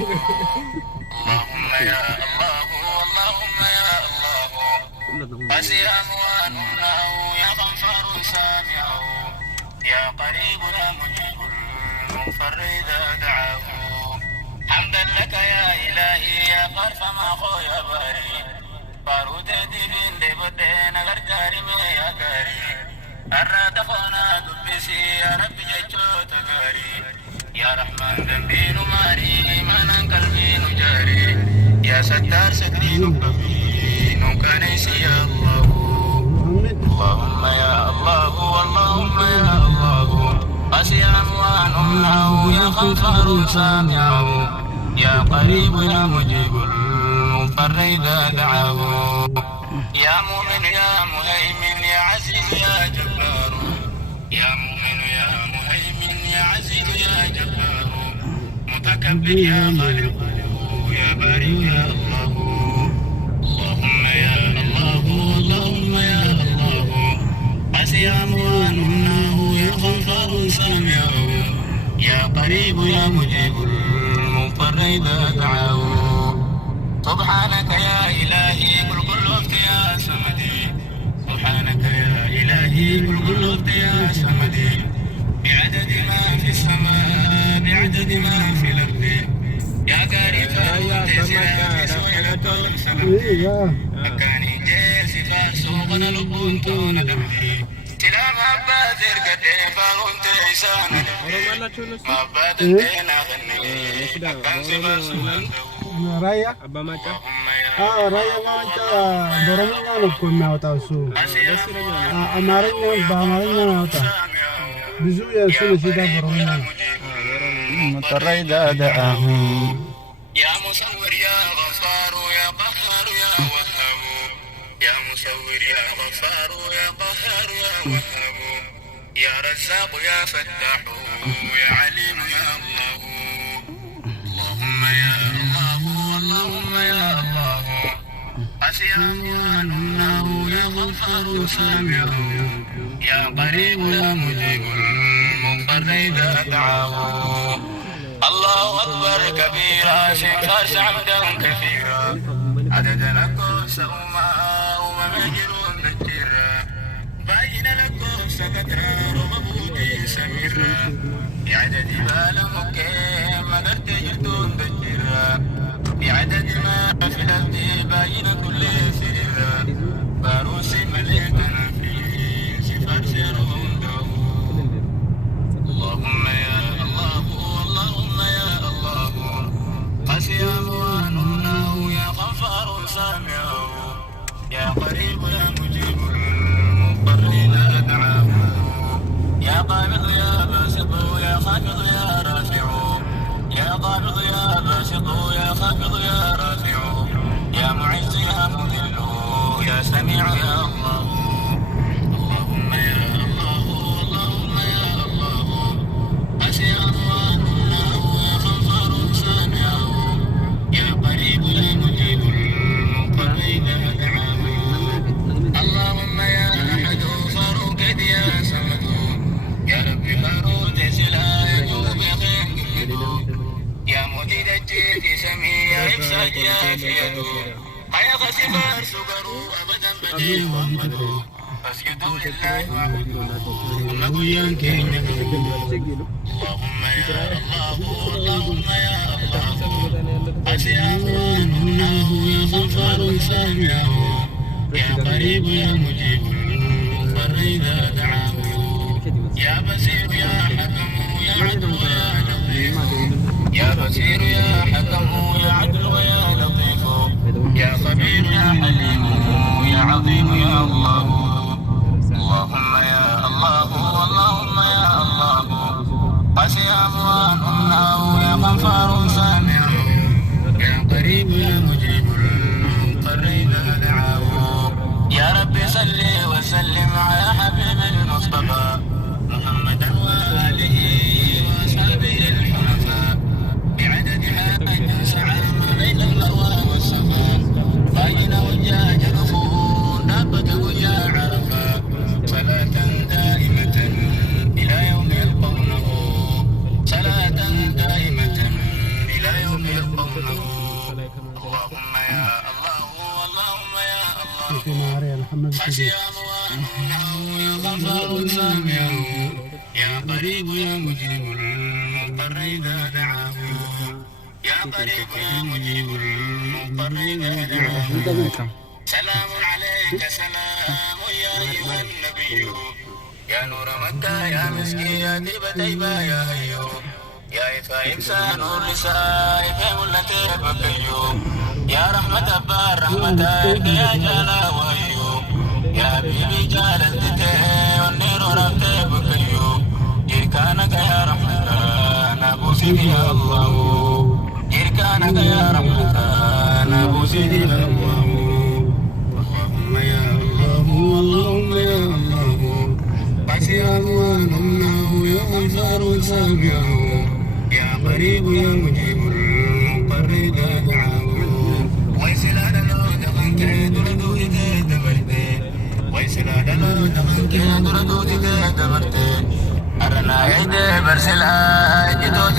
اللهم يا الله اللهم يا الله قسي أموالنا يا غفار سامعه يا قريب يا مجيب المنفرد دعاه حمدا لك يا إلهي يا غرف ما خويا باري بارود دين دبدين غرجاري يا كاري الرادفنا دبسي يا رب جيتشو تكاري يا رحمن ذنبين ماري من قلبي نجاري يا ستار ستري نقبي نكنيس يا الله اللهم يا الله اللهم يا الله قسي أموالنا يا غفار سامعه يا قريب يا مجيب المنفرد دعاه يا مؤمن يا مهيمن يا عزيز يا جبار يا مؤمن يا مهيمن يا عزيز يا جبار متكبر يا خالق يا بارئ يا الله اللهم يا الله اللهم يا الله قسي أموالنا يا غفار سامعه يا قريب يا مجيب المنفرد دعاه سبحانك يا إلهي كل وقت يا سمدي سبحانك يا إلهي كل وقت يا سمدي بعدد ما في السماء بعدد ما في الأرض يا كريم مكاني جيسي فاسوقنا لبونتون دمدي سلام أبادر كتفا كنت إيسان ما بادتنا غني أكان سباسوقنا Raya? Abba Macha? Raya Macha በኦሮምኛ ነው እኮ የሚያወጣው እሱ። አማርኛ በአማርኛ ነው ያወጣው። ብዙ የእሱ ነሽዳ በኦሮምኛ ነው። متريد دعاه يا مصور يا غفار يا قهار يا وهاب يا مصور يا غفار يا قهار يا وهاب يا رزاق يا فتاح يا عليم يا الله اللهم يا الله اللهم يا الله قسي أموالنا يا غفار سامعه يا قريب يا مجيب المنفرد دعاه الله أكبر كبيرا شكر حمدا كثيرا عدد لكم سوما وممجر ذكرا باين لكم سكترا ومبوكي سميرا بعدد بال مكيم مدرت جلدون ذكرا بعدد ما في الأرض باين كل سريرا باروسي مليكنا في سفر سرهم اللهم يا الله اللهم يا الله قسي أموالنا يا غفار سامعه يا قريب يا مجيب المضطرين دعاه يا قابض يا باسط يا خافض يا رافع يا قابض يا باسط يا خافض يا رافع يا معز يا مذل يا سميع يا الله اللهم يا الله اللهم يا الله قسي أموالنا يا غفار سامعه يا قريب يا مجيب المضطرين دعاه اللهم يا أحد فاروق يا صمد يا رب فاروق سلا يجوب خير يا مجيد الجيد سمي يا إفساد يا فيدو هيا غسفار سكروا أبدا بدي محمد فاسجدوا لله واعبدوا ونقول كين اللهم يا الله اللهم يا الله قسي أموالنا يا غفار سامعه يا قريب يا مجيب المنفرد دعاه يا بصير يا حكم يا عدل يا لطيف يا بصير يا حكم يا عدل يا لطيف يا خبير يا حليم يا عظيم يا الله اللهم يا الله اللهم يا الله قسي أموالنا يا غفار سامعه يا قريب يا مجيب المضطرين دعاه يا رب صل وسلم على حبيب المصطفى محمد وآله وأصحابه الحنفاء بعدد حاج سعى ما بين المروى والصفا باين وجاج نفور دابة وجا عرفا صلاة دائمة إلى يوم يلقونه صلاة دائمة في ناري محمد كذي يا قريب يا مجيب المضطر إذا دعاه يا قريب يا مجيب المضطر إذا دعاه سلام عليك سلام يا أيها النبي يا نور مكة يا مسكين يا طيبة يا هيو يا إفا إنسان لسائف ملتي بكيو يا رحمة أبار رحمة يا جالا وهيو يا بيبي جالا تتي والنير رفتي بكيو جيركانك يا رحمة نابوسيك يا الله جيركانك يا رحمة نابوسيك يا الله اللهم يا الله اللهم يا الله قسي أموال الله يا أنصار سامعه يا قريب يا مجيب المضطر إذا دعاه ويسل هذا لو دخلت تردود تدبرتي ويسل هذا لو دخلت تردود تدبرتي أرنا يدي برسل جدود